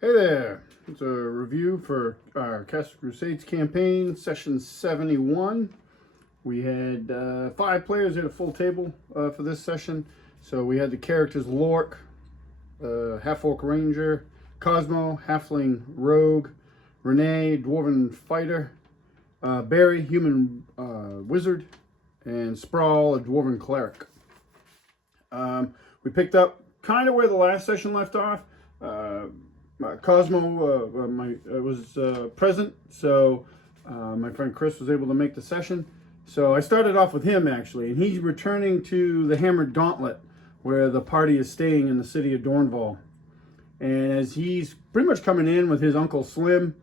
Hey there, it's a review for our Castle Crusades campaign, session 71. We had 5 players at a full table for this session. So we had the characters Lork, Half-Orc Ranger, Cosmo, Halfling Rogue, Renee, Dwarven Fighter, Barry, Human Wizard, and Sprawl, a Dwarven Cleric. We picked up kind of where the last session left off. Cosmo was present, so my friend Chris was able to make the session. So I started off with him actually, and he's returning to the Hammered Gauntlet, where the party is staying in the city of Dornval. And as he's pretty much coming in with his Uncle Slim,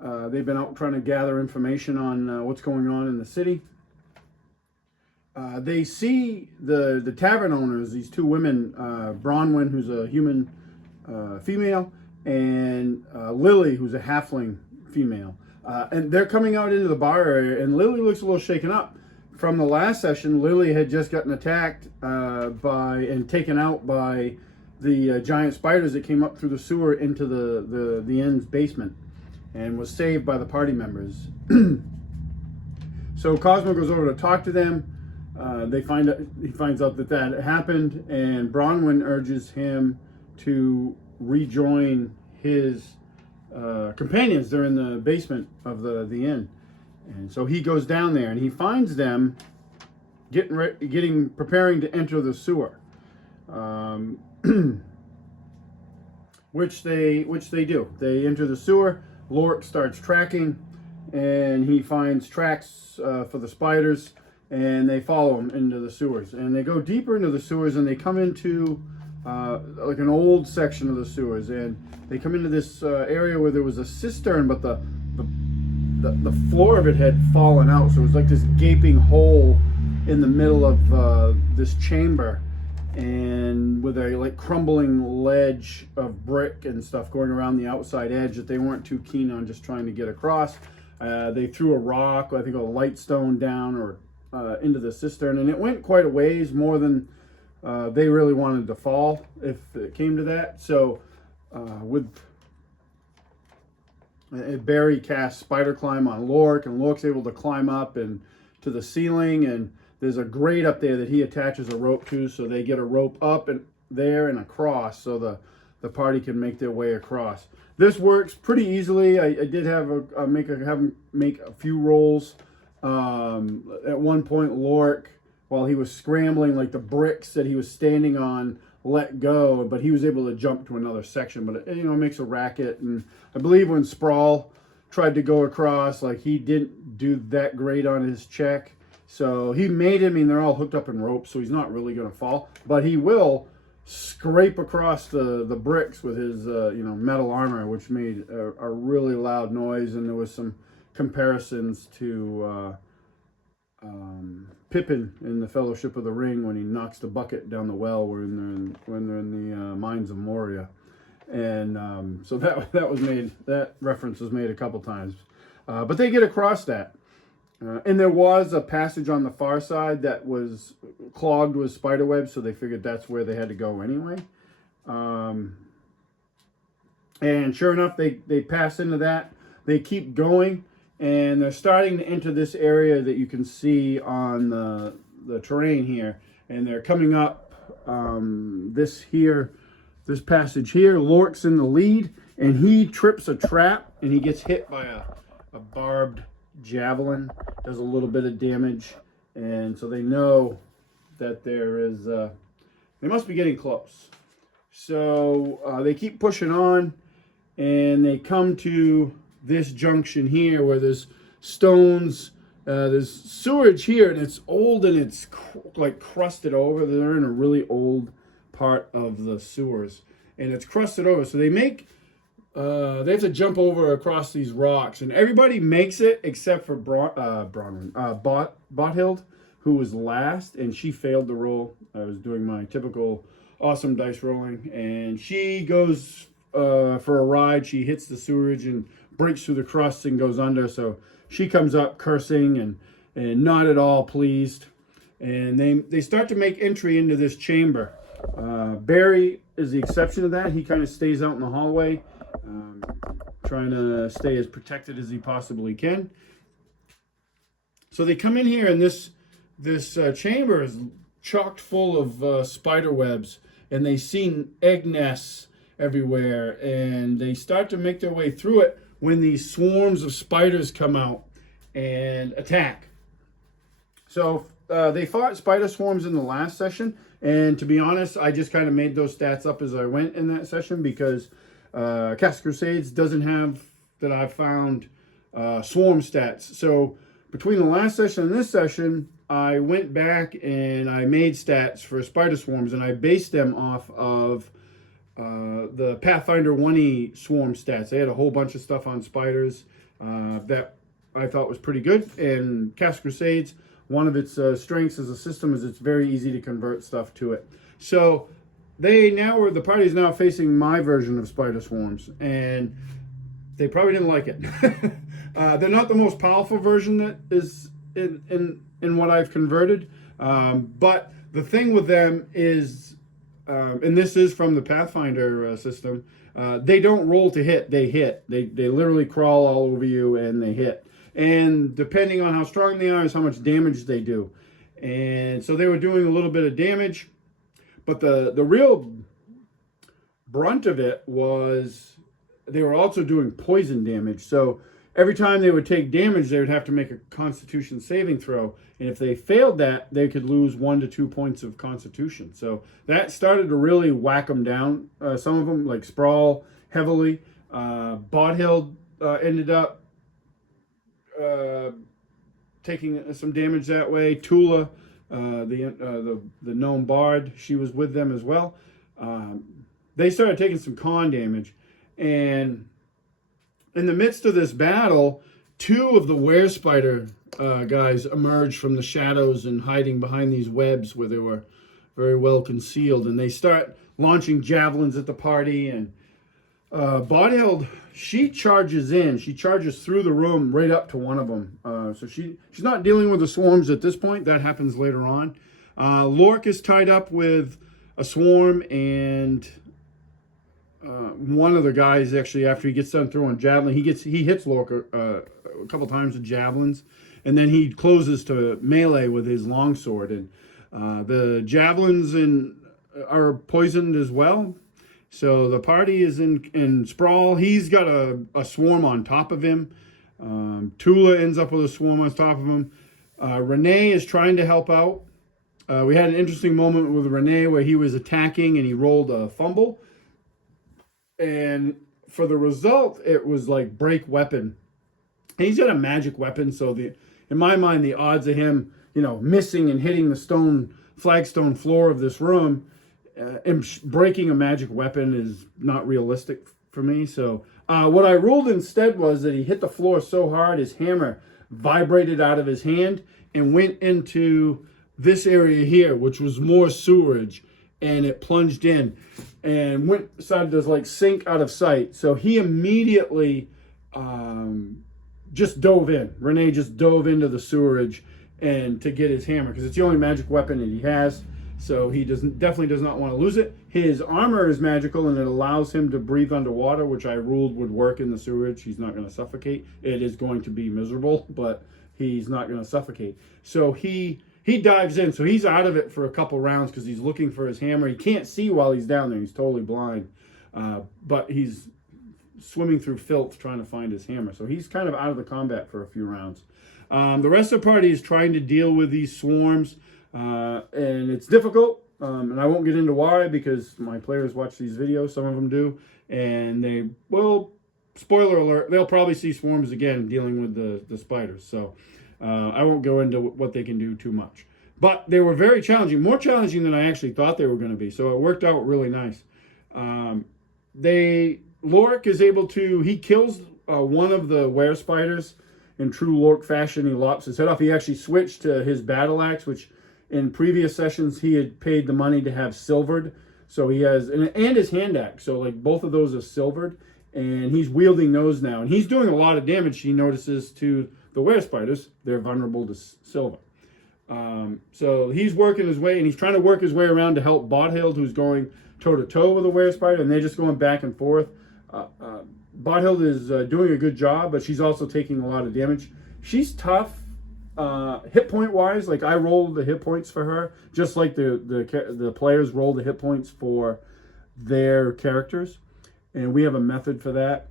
they've been out trying to gather information on what's going on in the city. They see the tavern owners, these 2 women, Bronwyn, who's a human female, and Lily, who's a halfling female. And they're coming out into the bar area, and Lily looks a little shaken up. From the last session, Lily had just gotten attacked and taken out by the giant spiders that came up through the sewer into the inn's basement, and was saved by the party members. So Cosmo goes over to talk to them. He finds out that happened, and Bronwyn urges him to rejoin his companions. They're in the basement of the inn, and so he goes down there and he finds them preparing to enter the sewer, which they do. They enter the sewer. Lork starts tracking, and he finds tracks for the spiders, and they follow him into the sewers. And they go deeper into the sewers, and they come into like an old section of the sewers, and they come into this area where there was a cistern, but the floor of it had fallen out, so it was like this gaping hole in the middle of this chamber, and with a like crumbling ledge of brick and stuff going around the outside edge that they weren't too keen on just trying to get across. They threw a rock, I think a light stone, down or into the cistern, and it went quite a ways, more than they really wanted to fall if it came to that. So Barry casts spider climb on Lork, and Lork's able to climb up and to the ceiling, and there's a grate up there that he attaches a rope to, so they get a rope up and there and across, so the party can make their way across. This works pretty easily. I did have him make a few rolls. At one point, Lork, while he was scrambling, like the bricks that he was standing on let go, but he was able to jump to another section. But it makes a racket. And I believe when Sprawl tried to go across, like, he didn't do that great on his check. So he made him. I mean, they're all hooked up in ropes, so he's not really going to fall. But he will scrape across the bricks with his metal armor, which made a really loud noise. And there was some comparisons to Pippin in the Fellowship of the Ring when he knocks the bucket down the well when they're in the mines of Moria. And so that reference was made a couple times. But they get across that. And there was a passage on the far side that was clogged with spider webs, so they figured that's where they had to go anyway. And sure enough, they pass into that. They keep going, and they're starting to enter this area that you can see on the terrain here. And they're coming up this passage here. Lork's in the lead, and he trips a trap, and he gets hit by a barbed javelin. Does a little bit of damage, and so they know that they must be getting close. So they keep pushing on, and they come to this junction here where there's stones, there's sewage here, and it's old, and it's like crusted over. They're in a really old part of the sewers, and it's crusted over, so they have to jump over across these rocks, and everybody makes it except for Bothild, who was last, and she failed the roll. I was doing my typical awesome dice rolling, and she goes for a ride. She hits the sewage and breaks through the crust and goes under, so she comes up cursing and not at all pleased, and they start to make entry into this chamber. Barry is the exception to that. He kind of stays out in the hallway, trying to stay as protected as he possibly can. So they come in here, and this chamber is chocked full of spider webs, and they see egg nests everywhere, and they start to make their way through it when these swarms of spiders come out and attack. So they fought spider swarms in the last session, and to be honest, I just kind of made those stats up as I went in that session because Cast Crusades doesn't have, that I've found, swarm stats. So between the last session and this session, I went back and I made stats for spider swarms, and I based them off of the Pathfinder 1E swarm stats. They had a whole bunch of stuff on spiders that I thought was pretty good. And Cast Crusades, one of its strengths as a system is it's very easy to convert stuff to it. So the party is now facing my version of spider swarms, and they probably didn't like it. They're not the most powerful version that is in what I've converted, but the thing with them is, and this is from the Pathfinder system, they don't roll to hit, they hit. They literally crawl all over you and they hit. And depending on how strong they are is how much damage they do. And so they were doing a little bit of damage, but the real brunt of it was they were also doing poison damage. So every time they would take damage, they would have to make a Constitution saving throw. And if they failed that, they could lose 1 to 2 points of Constitution. So that started to really whack them down. Some of them, like Sprawl, heavily. Bodhild ended up taking some damage that way. Tula, the gnome bard, she was with them as well. They started taking some con damage. And in the midst of this battle, 2 of the were-spider guys emerged from the shadows and hiding behind these webs where they were very well concealed. And they start launching javelins at the party. And Bodhild, she charges in. She charges through the room right up to one of them. So she's not dealing with the swarms at this point. That happens later on. Lork is tied up with a swarm, and one of the guys, actually, after he gets done throwing javelin, he hits Lork a couple times with javelins, and then he closes to melee with his longsword. And the javelins are poisoned as well. So the party is in Sprawl. He's got a swarm on top of him. Tula ends up with a swarm on top of him. Renee is trying to help out. We had an interesting moment with Renee where he was attacking and he rolled a fumble. And for the result, it was like break weapon. And he's got a magic weapon, so in my mind, the odds of him, missing and hitting the flagstone floor of this room and breaking a magic weapon is not realistic for me. So what I ruled instead was that he hit the floor so hard his hammer vibrated out of his hand and went into this area here, which was more sewerage, and it plunged in and started to sink out of sight. So he immediately just dove in. Renee just dove into the sewerage and to get his hammer, because it's the only magic weapon that he has. So he definitely does not want to lose it. His armor is magical, and it allows him to breathe underwater, which I ruled would work in the sewerage. He's not going to suffocate. It is going to be miserable, but he's not going to suffocate. So he dives in. So he's out of it for a couple rounds because he's looking for his hammer. He can't see while he's down there. He's totally blind. But he's swimming through filth trying to find his hammer. So he's kind of out of the combat for a few rounds. The rest of the party is trying to deal with these swarms. And it's difficult, and I won't get into why, because my players watch these videos, some of them do, and spoiler alert, they'll probably see swarms again dealing with the spiders, so I won't go into what they can do too much. But they were very challenging, more challenging than I actually thought they were going to be, so it worked out really nice. Lork is able to, he kills one of the were spiders in true Lork fashion. He lops his head off. He actually switched to his battle axe, which in previous sessions, he had paid the money to have silvered. So he has, and his hand axe. So both of those are silvered. And he's wielding those now. And he's doing a lot of damage, he notices, to the were spiders. They're vulnerable to silver. So he's working his way, and he's trying to work his way around to help Bodhild, who's going toe-to-toe with a were spider. And they're just going back and forth. Bothild is doing a good job, but she's also taking a lot of damage. She's tough, hit point wise. Like I rolled the hit points for her, just like the players roll the hit points for their characters, and we have a method for that.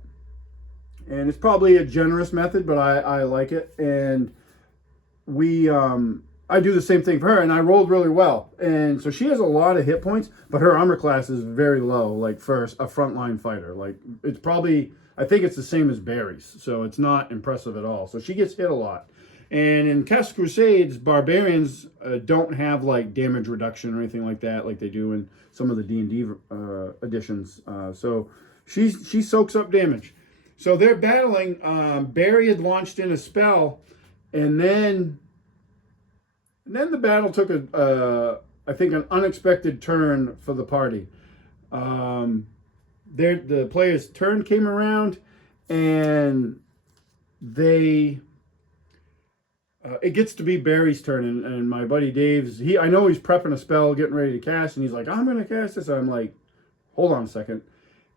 And it's probably a generous method, but I like it. And I do the same thing for her, and I rolled really well. And so she has a lot of hit points, but her armor class is very low, like for a frontline fighter. Like it's probably, I think it's the same as Barry's, so it's not impressive at all. So she gets hit a lot. And in Castle Crusades, barbarians don't have like damage reduction or anything like that, like they do in some of the D&D editions. So she soaks up damage. So they're battling. Barry had launched in a spell, and then the battle took I think an unexpected turn for the party. The player's turn came around, and it gets to be Barry's turn, and my buddy Dave's, I know he's prepping a spell, getting ready to cast, and he's like, I'm going to cast this. I'm like, hold on a second.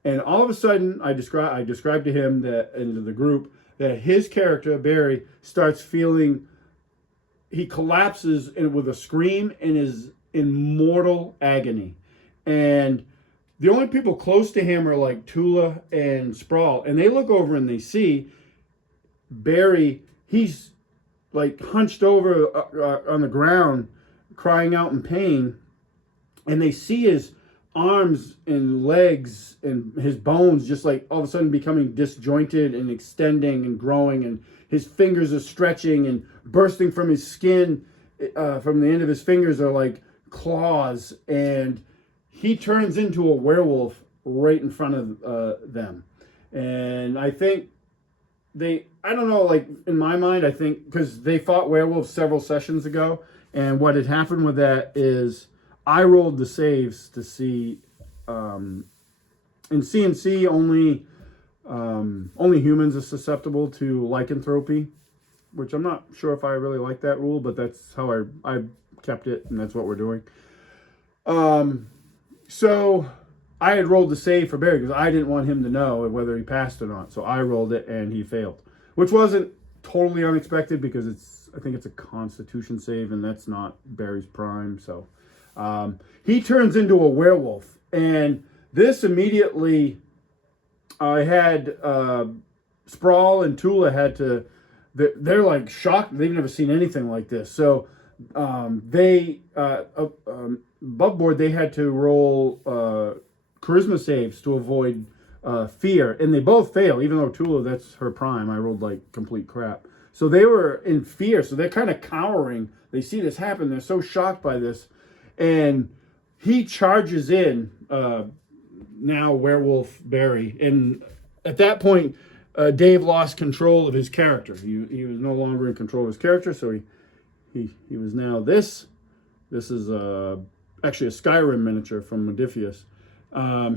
And all of a sudden, I described to him that, and to the group, that his character, Barry, starts feeling, he collapses with a scream and is in mortal agony. And the only people close to him are like Tula and Sprawl. And they look over and they see Barry, he's like hunched over on the ground, crying out in pain. And they see his arms and legs and his bones just like all of a sudden becoming disjointed and extending and growing, and his fingers are stretching and bursting from his skin. From the end of his fingers are like claws, and he turns into a werewolf right in front of them. And I think I don't know, like in my mind, I think because they fought werewolves several sessions ago, and what had happened with that is I rolled the saves to see, in CNC only humans are susceptible to lycanthropy, which I'm not sure if I really like that rule, but that's how I kept it, and that's what we're doing. So I had rolled the save for Barry because I didn't want him to know whether he passed or not. So I rolled it and he failed, which wasn't totally unexpected because I think it's a Constitution save, and that's not Barry's prime. So he turns into a werewolf, and this immediately I had Sprawl and Tula had to. They're like shocked. They've never seen anything like this. So they above board they had to roll charisma saves to avoid fear, and they both fail. Even though Tula, that's her prime, I rolled like complete crap. So they were in fear. So they're kind of cowering. They see this happen. They're so shocked by this, and he charges in. Now werewolf Barry, and at that point Dave lost control of his character. He was no longer in control of his character, so he was now this is actually a Skyrim miniature from Modiphius.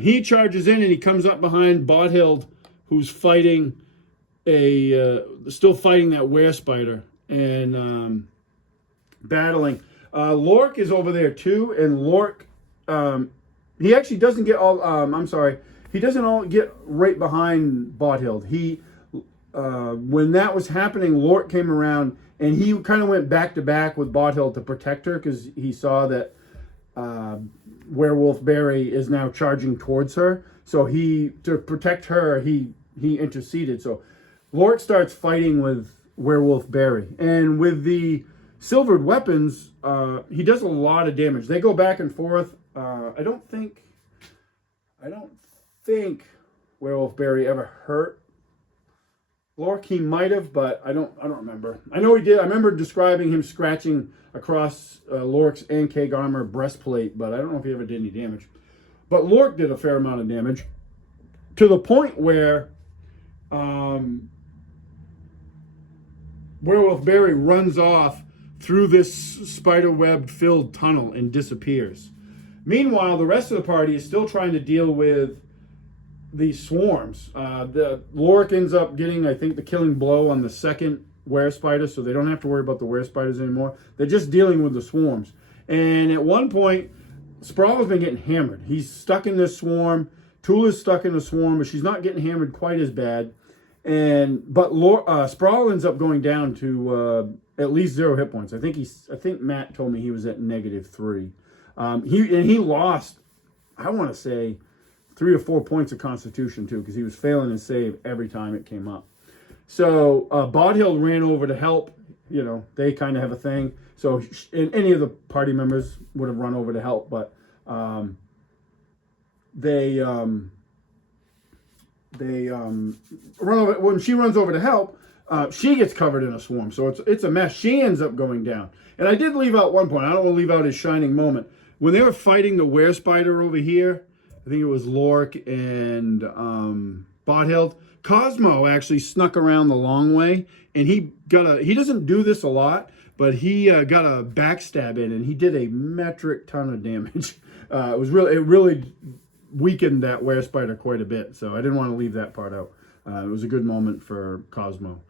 He charges in, and he comes up behind Bothild, who's fighting still fighting that were spider and battling. Lork is over there too, and Lork he actually doesn't get all. He doesn't all get right behind Bothild. When that was happening, Lork came around, and he kind of went back to back with Bothild to protect her because he saw that Werewolf Barry is now charging towards her. So to protect her, he interceded. So Lork starts fighting with Werewolf Barry, and with the silvered weapons, he does a lot of damage. They go back and forth. I don't think Werewolf Barry ever hurt Lork. He might have, but I don't remember. I know he did. I remember describing him scratching across Lork's Ankeg armor breastplate, but I don't know if he ever did any damage. But Lork did a fair amount of damage, to the point where Werewolf Barry runs off through this spiderweb filled tunnel and disappears. Meanwhile, the rest of the party is still trying to deal with these swarms. The Lork ends up getting, I think, the killing blow on the second were spider, so they don't have to worry about the were spiders anymore. They're just dealing with the swarms. And at one point, Sprawl has been getting hammered. He's stuck in this swarm. Tula's stuck in a swarm, but she's not getting hammered quite as bad. But Sprawl ends up going down to at least 0 hit points. I think Matt told me he was at -3. He lost, I want to say, 3 or 4 points of Constitution too, because he was failing his save every time it came up. So Bodhill ran over to help. You know, they kind of have a thing. So any of the party members would have run over to help, but they run over. When she runs over to help, she gets covered in a swarm. So it's a mess. She ends up going down. And I did leave out one point. I don't want to leave out his shining moment. When they were fighting the were spider over here, I think it was Lork and Bodhild, Cosmo actually snuck around the long way, and he doesn't do this a lot, but he got a backstab in, and he did a metric ton of damage. It really weakened that were spider quite a bit, so I didn't want to leave that part out. It was a good moment for Cosmo.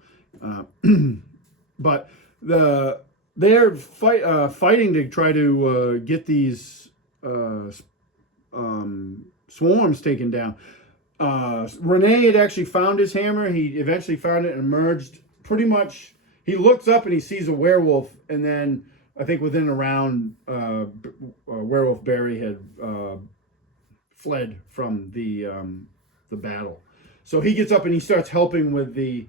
But they're fighting to try to get these swarms taken down. Renee had actually found his hammer. He eventually found it and emerged. Pretty much, he looks up and he sees a werewolf, and then I think within a round, Werewolf Barry had fled from the battle. So he gets up and he starts helping with the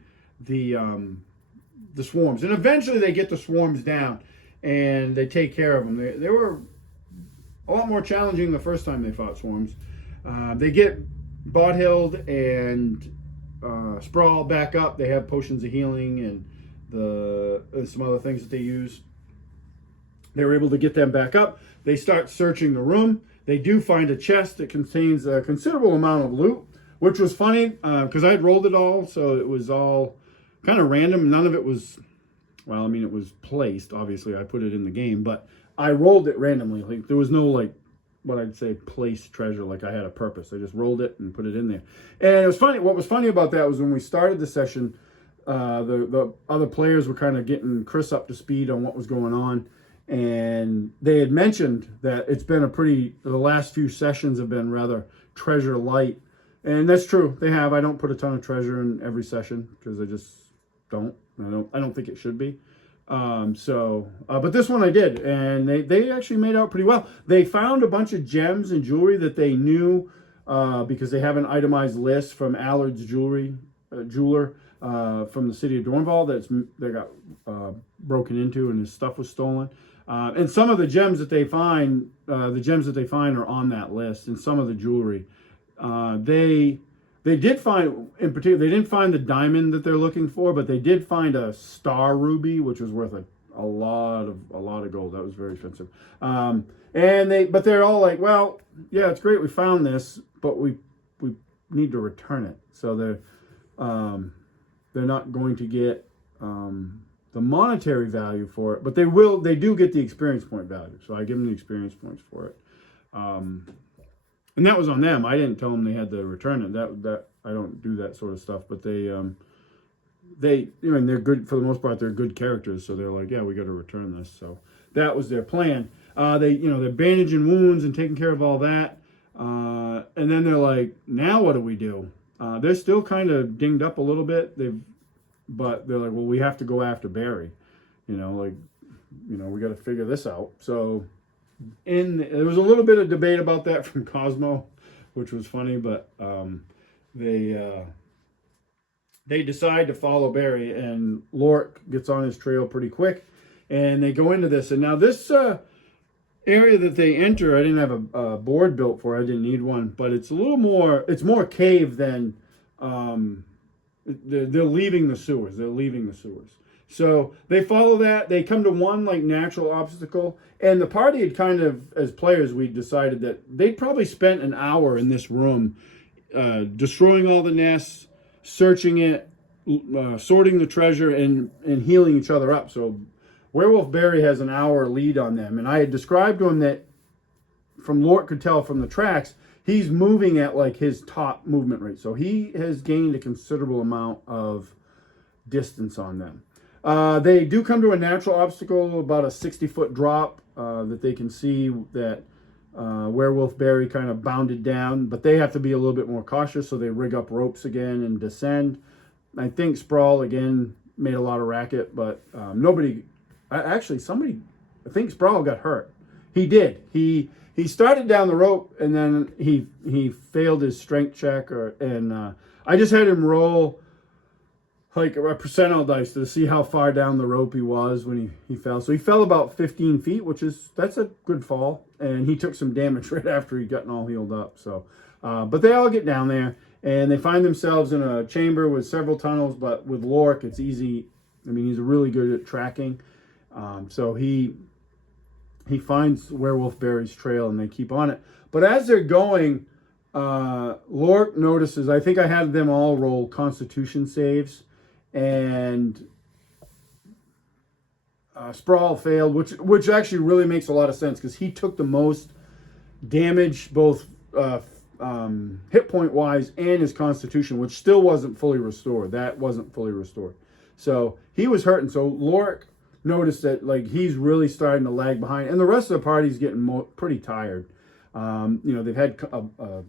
swarms, and eventually they get the swarms down and they take care of them. They were a lot more challenging the first time they fought swarms. They get Bodhild and Sprawl back up. They have potions of healing and some other things that they use. They were able to get them back up. They start searching the room. They do find a chest that contains a considerable amount of loot, which was funny because I'd rolled it all, so it was all kind of random. None of it was, well, I mean, it was placed. Obviously, I put it in the game, but I rolled it randomly. Like there was no what I'd say placed treasure, like I had a purpose. I just rolled it and put it in there. And it was funny. What was funny about that was when we started the session, the other players were kind of getting Chris up to speed on what was going on. And they had mentioned that it's been the last few sessions have been rather treasure light. And that's true. They have. I don't put a ton of treasure in every session because I just don't. I don't think it should be. But this one I did, and they actually made out pretty well. They found a bunch of gems and jewelry that they knew because they have an itemized list from Allard's jeweler from the city of Dornval that got broken into and his stuff was stolen. And some of the gems that they find, are on that list, and some of the jewelry. They did find, in particular, they didn't find the diamond that they're looking for, but they did find a star ruby, which was worth a lot of gold. That was very expensive. But they're all like, well, yeah, it's great we found this, but we need to return it. So they're not going to get the monetary value for it, but they do get the experience point value. So I give them the experience points for it. And that was on them. I didn't tell them they had to return it. That I don't do that sort of stuff. But they're good for the most part. They're good characters, so they're like, yeah, we got to return this. So that was their plan. They're bandaging wounds and taking care of all that. And then they're like, now what do we do? They're still kind of dinged up a little bit. But they're like, well, we have to go after Barry. We got to figure this out. So. There was a little bit of debate about that from Cosmo, which was funny, but they decide to follow Barry, and Lork gets on his trail pretty quick, and they go into this. And now this area that they enter, I didn't have a board built for. I didn't need one, but it's more cave than they're leaving the sewers. So they follow that. They come to one natural obstacle, and the party had kind of, as players, we decided that they'd probably spent an hour in this room, destroying all the nests, searching it, sorting the treasure, and healing each other up. So Werewolf Barry has an hour lead on them, and I had described to him that, from Lort could tell from the tracks, he's moving at his top movement rate. So he has gained a considerable amount of distance on them. They do come to a natural obstacle, about a 60-foot drop that they can see that Werewolf Barry kind of bounded down, but they have to be a little bit more cautious, so they rig up ropes again and descend. I think Sprawl again made a lot of racket, but nobody. Somebody. I think Sprawl got hurt. He did. He started down the rope and then he failed his strength check, and I just had him roll like a percentile dice to see how far down the rope he was when he fell. So he fell about 15 feet, that's a good fall, and he took some damage right after he'd gotten all healed up. So, but they all get down there, and they find themselves in a chamber with several tunnels, but with Lork, it's easy. I mean, he's really good at tracking. So he finds Werewolf Barry's trail, and they keep on it. But as they're going, Lork notices, I think I had them all roll Constitution saves, and Sprawl failed, which actually really makes a lot of sense because he took the most damage, both hit point wise and his Constitution, which still wasn't fully restored. That wasn't fully restored, so he was hurting. So Lork noticed that like he's really starting to lag behind, and the rest of the party's getting pretty tired. They've had a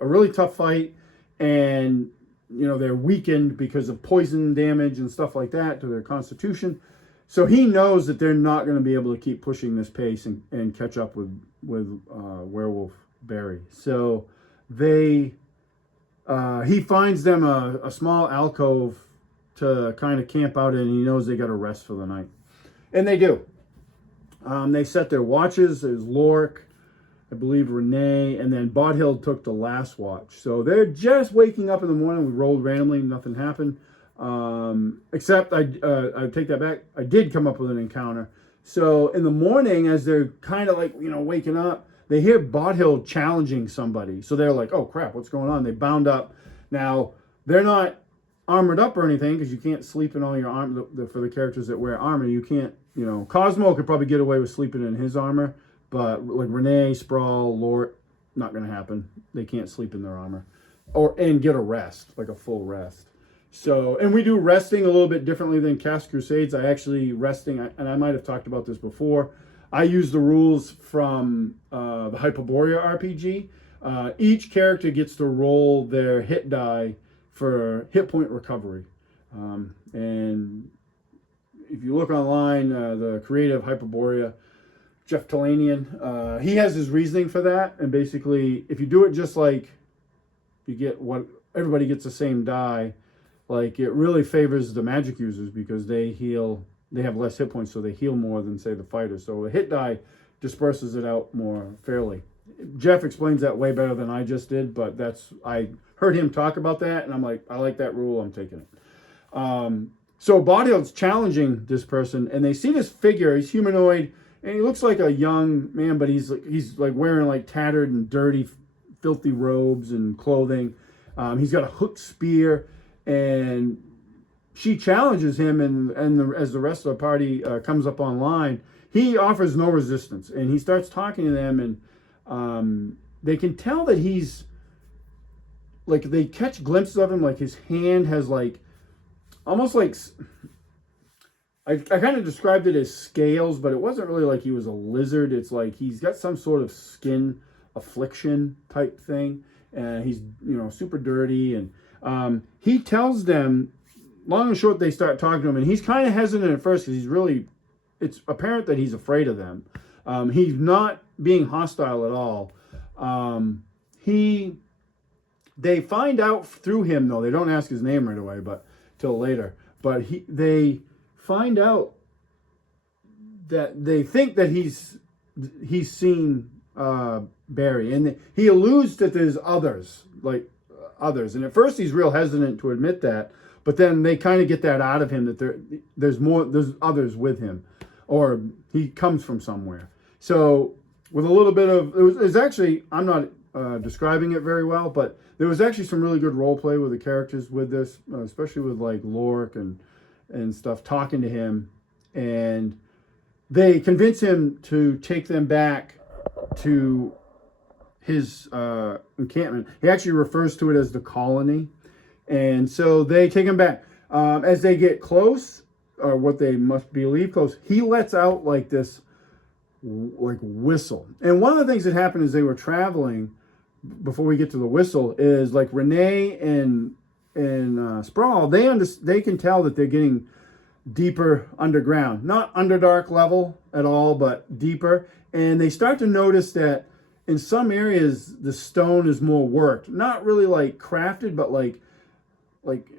really tough fight, and they're weakened because of poison damage and stuff like that to their Constitution. So he knows that they're not going to be able to keep pushing this pace and catch up with Werewolf Barry. So he finds them a small alcove to kind of camp out in, and he knows they got to rest for the night. And they do. They set their watches. There's Lork, I believe Renee, and then Bodhill took the last watch. So they're just waking up in the morning. We rolled randomly, nothing happened. Except I take that back. I did come up with an encounter. So in the morning, as they're kind of like, waking up, they hear Bodhill challenging somebody. So they're like, oh crap, what's going on? They bound up. Now, they're not armored up or anything because you can't sleep in all your armor. For the characters that wear armor, you can't, Cosmo could probably get away with sleeping in his armor. But like Renee, Sprawl, Lort, not going to happen. They can't sleep in their armor and get a rest, like a full rest. So, and we do resting a little bit differently than Cast Crusades. I actually resting, and I might have talked about this before. I use the rules from the Hyperborea RPG. Each character gets to roll their hit die for hit point recovery. And if you look online, the creative Hyperborea, Jeff Talanian, he has his reasoning for that. And basically, if you do it just like you get everybody gets the same die, like it really favors the magic users because they have less hit points, so they heal more than say the fighters. So a hit die disperses it out more fairly. Jeff explains that way better than I just did, but I heard him talk about that, and I'm like, I like that rule, I'm taking it. So Bodhill's challenging this person, and they see this figure. He's humanoid, and he looks like a young man, but he's like wearing like tattered and dirty, filthy robes and clothing. He's got a hooked spear, and she challenges him, and as the rest of the party comes up online, he offers no resistance, and he starts talking to them, and they can tell that he's like, they catch glimpses of him, like his hand has like almost like, I kind of described it as scales, but it wasn't really like he was a lizard. It's like he's got some sort of skin affliction type thing, and he's super dirty, and he tells them, long and short, they start talking to him, and he's kind of hesitant at first because it's apparent that he's afraid of them. He's not being hostile at all. They find out through him, though. They don't ask his name right away, but till later. But they find out that they think that he's seen Barry, and he alludes that there's others. And at first he's real hesitant to admit that, but then they kind of get that out of him that there's others with him, or he comes from somewhere. So with a little bit of, it was actually, I'm not describing it very well, but there was actually some really good role play with the characters with this, especially with like Lork and stuff, talking to him, and they convince him to take them back to his encampment. He actually refers to it as the colony, and so they take him back. As they get close, or what they must believe close, he lets out like this like whistle. And one of the things that happened as they were traveling, before we get to the whistle, is like Renee and Sprawl, they can tell that they're getting deeper underground, not Underdark level at all, but deeper. And they start to notice that in some areas the stone is more worked, not really like crafted, but like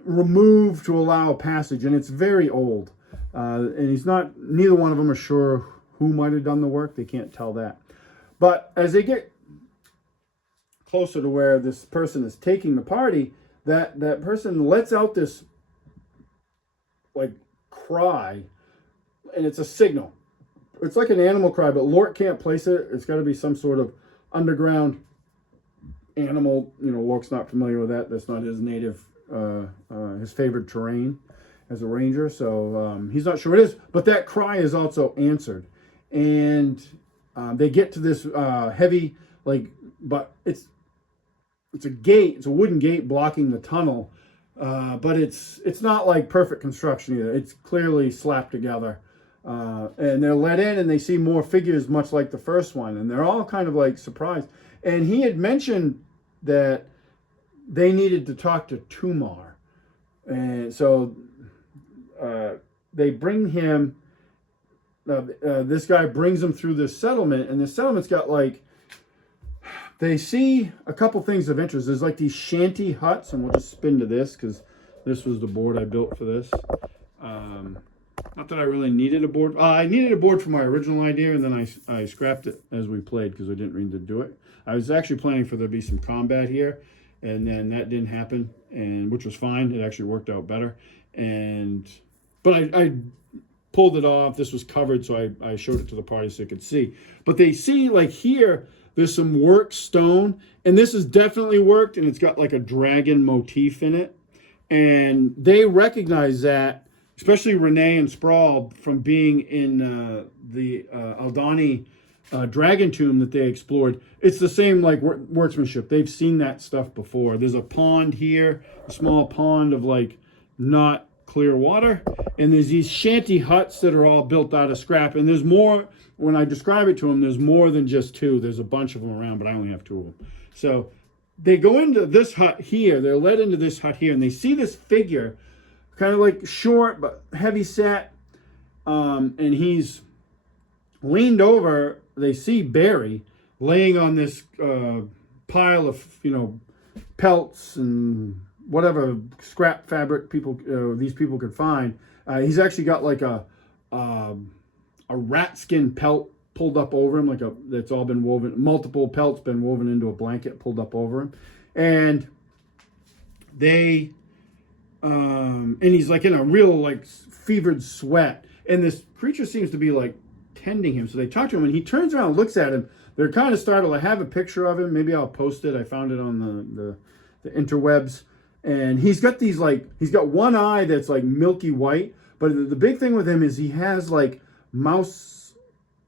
removed to allow passage, and it's very old. And neither one of them are sure who might have done the work. They can't tell that. But as they get closer to where this person is taking the party, that person lets out this like cry, and it's a signal. It's like an animal cry, but Lort can't place it. It's got to be some sort of underground animal. Lort's not familiar with that. That's not his native, his favorite terrain as a ranger. So he's not sure what it is. But that cry is also answered. And they get to this heavy, but it's a gate. It's a wooden gate blocking the tunnel. But it's not like perfect construction either. It's clearly slapped together. And they're let in, and they see more figures much like the first one. And they're all kind of like surprised. And he had mentioned that they needed to talk to Tumar. And so they bring him, this guy brings them through this settlement. And the settlement's got they see a couple things of interest. There's like these shanty huts, and we'll just spin to this because this was the board I built for this. Not that I really needed a board. I needed a board for my original idea, and then I scrapped it as we played because I didn't need to do it. I was actually planning for there to be some combat here, and then that didn't happen, and which was fine. It actually worked out better. But I pulled it off. This was covered, so I showed it to the party so they could see. But they see here, there's some worked stone, and this is definitely worked, and it's got like a dragon motif in it. And they recognize that, especially Renee and Sprawl, from being in the Aldani dragon tomb that they explored. It's the same workmanship. They've seen that stuff before. There's a pond here, a small pond of not clear water, and there's these shanty huts that are all built out of scrap. And there's more. When I describe it to them, there's more than just two. There's a bunch of them around, but I only have two of them. So they go into this hut here. They're led into this hut here, and they see this figure, kind of short but heavy set, and he's leaned over. They see Barry laying on this pile of pelts and whatever scrap fabric these people could find. He's actually got a rat skin pelt pulled up over him, that's all been woven, multiple pelts been woven into a blanket pulled up over him. And they, and he's in a real fevered sweat. And this creature seems to be tending him. So they talk to him, and he turns around and looks at him. They're kind of startled. I have a picture of him. Maybe I'll post it. I found it on the interwebs. And he's got these he's got one eye that's milky white. But the big thing with him is he has mouse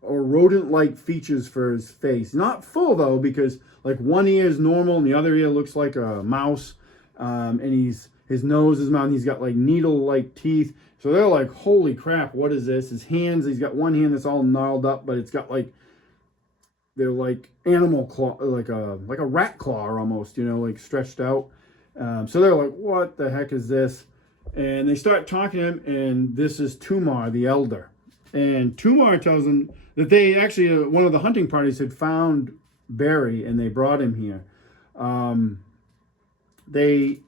or rodent-like features for his face. Not full though, because one ear is normal and the other ear looks like a mouse. And his nose is mounted. He's got needle-like teeth. So they're holy crap, what is this? His hands, he's got one hand that's all gnarled up, but it's got they're animal claw, like a rat claw almost, stretched out. So they're what the heck is this? And they start talking to him, and this is Tumar, the elder. And Tumar tells them that they actually, one of the hunting parties had found Barry, and they brought him here. They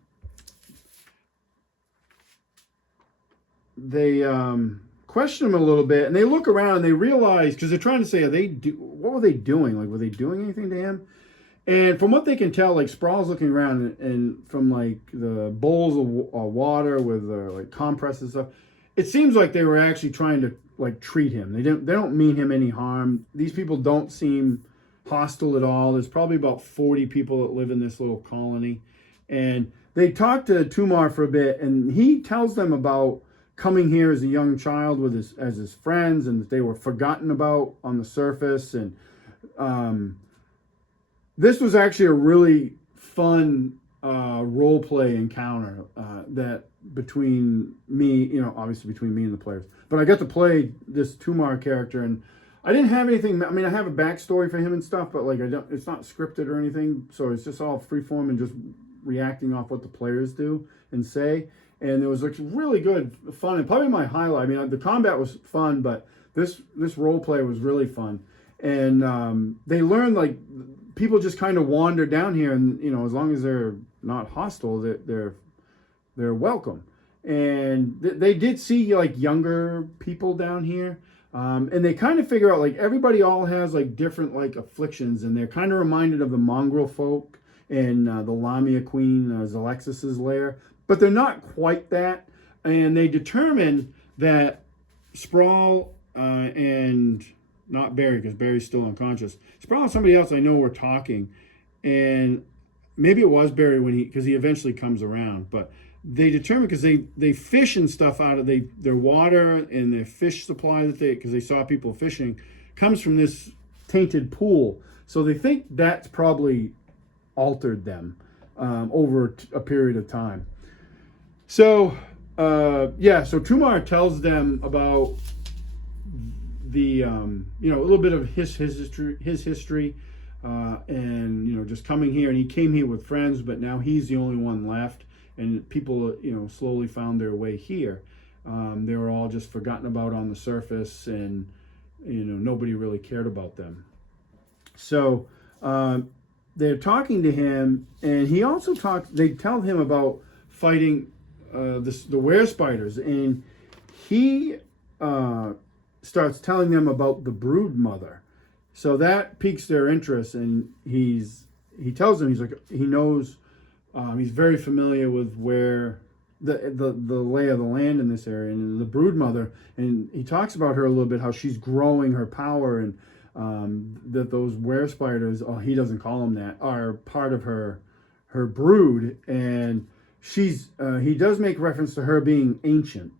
question him a little bit, and they look around, and they realize, because they're trying to say, what were they doing? Were they doing anything to him? And from what they can tell, Sprawl's looking around, and from the bowls of water with compresses and stuff, it seems like they were actually trying to treat him. They don't mean him any harm. These people don't seem hostile at all. There's probably about 40 people that live in this little colony, and they talk to Tumar for a bit, and he tells them about coming here as a young child as his friends, and that they were forgotten about on the surface. And this was actually a really fun role play encounter that between me, obviously between me and the players. But I got to play this Tumar character, and I didn't have anything. I mean, I have a backstory for him and stuff, but like I don't. It's not scripted or anything, so it's just all freeform and just reacting off what the players do and say. And it was like really good, fun, and probably my highlight. I mean, the combat was fun, but this role play was really fun. And they learned like people just kind of wander down here, and you know, as long as they're not hostile, they're welcome. And they did see like younger people down here. And they kind of figure out like everybody all has like different like afflictions, and they're kind of reminded of the mongrel folk and the Lamia Queen Zalexis's lair, but they're not quite that. And they determine that Sprawl and not Barry, because Barry's still unconscious. Sprawl and somebody else I know were talking, and maybe it was Barry because he eventually comes around, but they determine because they fish and stuff out of their water and their fish supply because they saw people fishing comes from this tainted pool, so they think that's probably altered them over a period of time. So so Tumar tells them about the a little bit of his history and just coming here, and he came here with friends, but now he's the only one left. And people, slowly found their way here. They were all just forgotten about on the surface, and nobody really cared about them. So they're talking to him, and he also talks. They tell him about fighting the were spiders, and he starts telling them about the brood mother. So that piques their interest, and he tells them he knows. He's very familiar with where the lay of the land in this area, and the brood mother, and he talks about her a little bit, how she's growing her power, and that those were spiders, he doesn't call them that, are part of her brood, and he does make reference to her being ancient.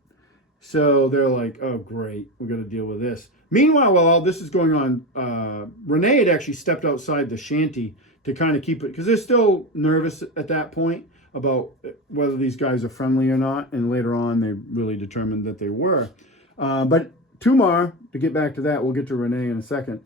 So they're like, oh great, we're going to deal with this. Meanwhile, while all this is going on, Renee had actually stepped outside the shanty to kind of keep it, because they're still nervous at that point about whether these guys are friendly or not, and later on they really determined that they were. But Tumar, to get back to that, we'll get to Renee in a second,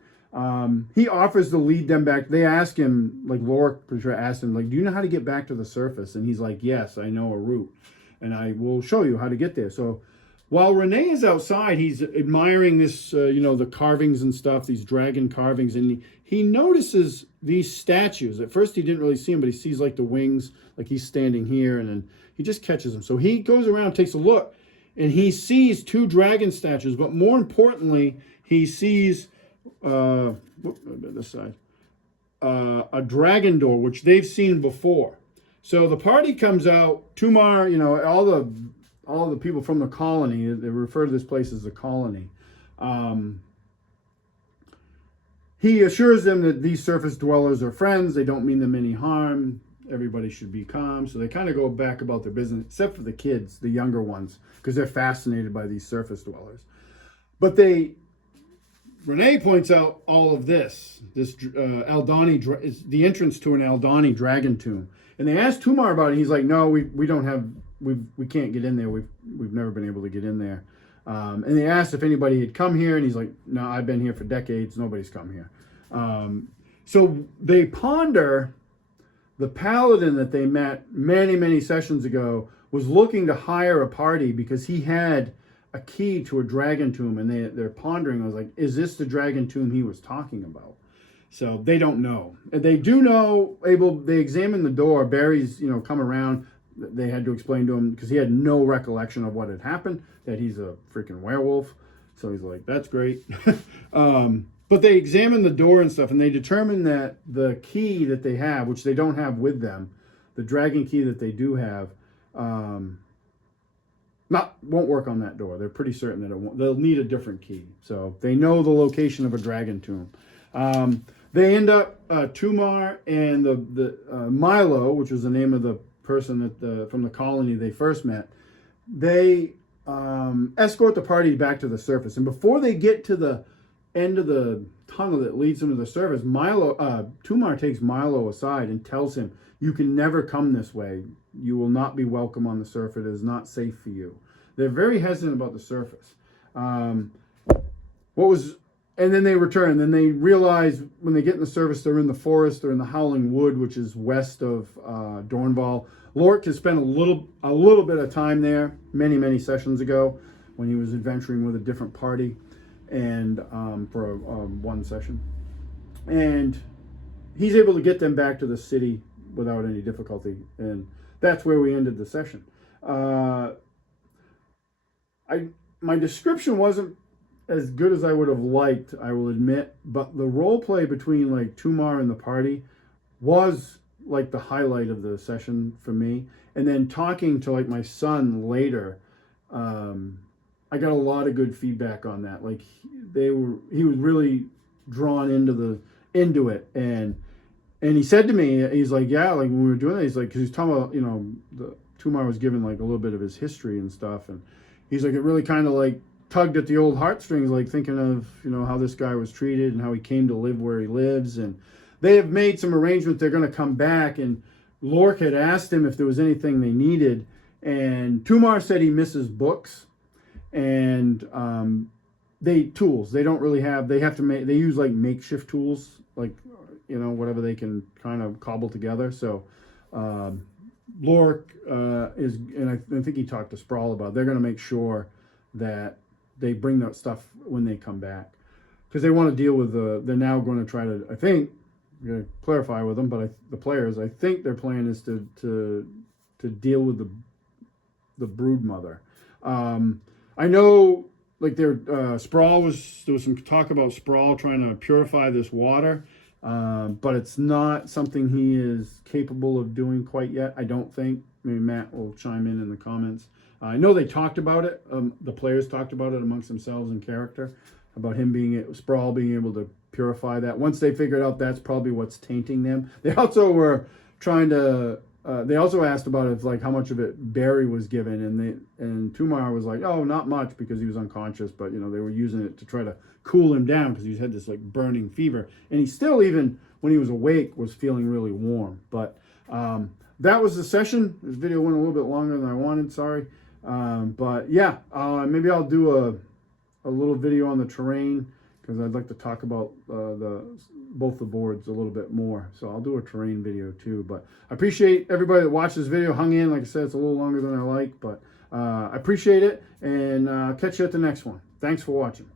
he offers to lead them back. They ask him, like Laura asked him, like, do you know how to get back to the surface? And he's like, yes, I know a route, and I will show you how to get there. So while Renee is outside, he's admiring this, the carvings and stuff, these dragon carvings, and he notices these statues. At first, he didn't really see them, but he sees like the wings, like he's standing here, and then he just catches them. So he goes around, takes a look, and he sees two dragon statues, but more importantly, he sees this side, a dragon door, which they've seen before. So the party comes out. Tumar, all the people from the colony, they refer to this place as the colony. He assures them that these surface dwellers are friends. They don't mean them any harm. Everybody should be calm. So they kind of go back about their business, except for the kids, the younger ones, because they're fascinated by these surface dwellers. But Renee points out all of this Aldani is the entrance to an Aldani dragon tomb. And they asked Tumar about it. He's like, no, we don't have, we can't get in there. We've never been able to get in there. And they asked if anybody had come here, and he's like, no, I've been here for decades. Nobody's come here. So they ponder the paladin that they met many, many sessions ago was looking to hire a party because he had a key to a dragon tomb, and they're pondering. I was like, is this the dragon tomb he was talking about? So they don't know. They do know, they examine the door. Barry's, come around. They had to explain to him, because he had no recollection of what had happened, that he's a freaking werewolf. So he's like, that's great. But they examine the door and stuff, and they determine that the key that they have, which they don't have with them, the dragon key that they do have, won't work on that door. They're pretty certain that it won't. They'll need a different key. So they know the location of a dragon tomb. They end up, Tumar and the Milo, which was the name of the person from the colony they first met, they escort the party back to the surface. And before they get to the end of the tunnel that leads them to the surface, Tumar takes Milo aside and tells him, you can never come this way. You will not be welcome on the surface. It is not safe for you. They're very hesitant about the surface. What was and then they return. Then they realize when they get in the service, they're in the forest. They're in the Howling Wood, which is west of Dornval. Lork has spent a little bit of time there many sessions ago when he was adventuring with a different party, and for one session, and he's able to get them back to the city without any difficulty, and that's where we ended the session. My description wasn't as good as I would have liked, I will admit, but the role play between like Tumar and the party was like the highlight of the session for me. And then talking to like my son later, I got a lot of good feedback on that. Like he was really drawn into it, and he said to me, he's like, yeah, like when we were doing that, he's like, because he's talking about, the Tumar was given like a little bit of his history and stuff, and he's like, it really kind of like tugged at the old heartstrings, like thinking of, how this guy was treated and how he came to live where he lives. And they have made some arrangements. They're going to come back, and Lork had asked him if there was anything they needed, and Tumar said he misses books and tools. They don't really have, they have to make, they use like makeshift tools, like, whatever they can kind of cobble together. So Lork is, and I think he talked to Sprawl about, they're going to make sure that they bring that stuff when they come back, because they want to deal with they're now going to try to, I think, I'm going to clarify with them, but the players, I think their plan is to deal with the brood mother. I know, like there was some talk about Sprawl trying to purify this water, but it's not something he is capable of doing quite yet, I don't think. Maybe Matt will chime in the comments. I know they talked about it. The players talked about it amongst themselves in character, about Sprawl being able to purify that. Once they figured out that's probably what's tainting them. They also were trying to. They also asked about if like how much of it Barry was given, and Tumar was like, oh, not much, because he was unconscious. But they were using it to try to cool him down, because he had this like burning fever, and he still, even when he was awake, was feeling really warm. But that was the session. This video went a little bit longer than I wanted. Sorry. But yeah, maybe I'll do a little video on the terrain, because I'd like to talk about both the boards a little bit more. So I'll do a terrain video too. But I appreciate everybody that watched this video, hung in. Like I said, it's a little longer than I like, but I appreciate it, and catch you at the next one. Thanks for watching.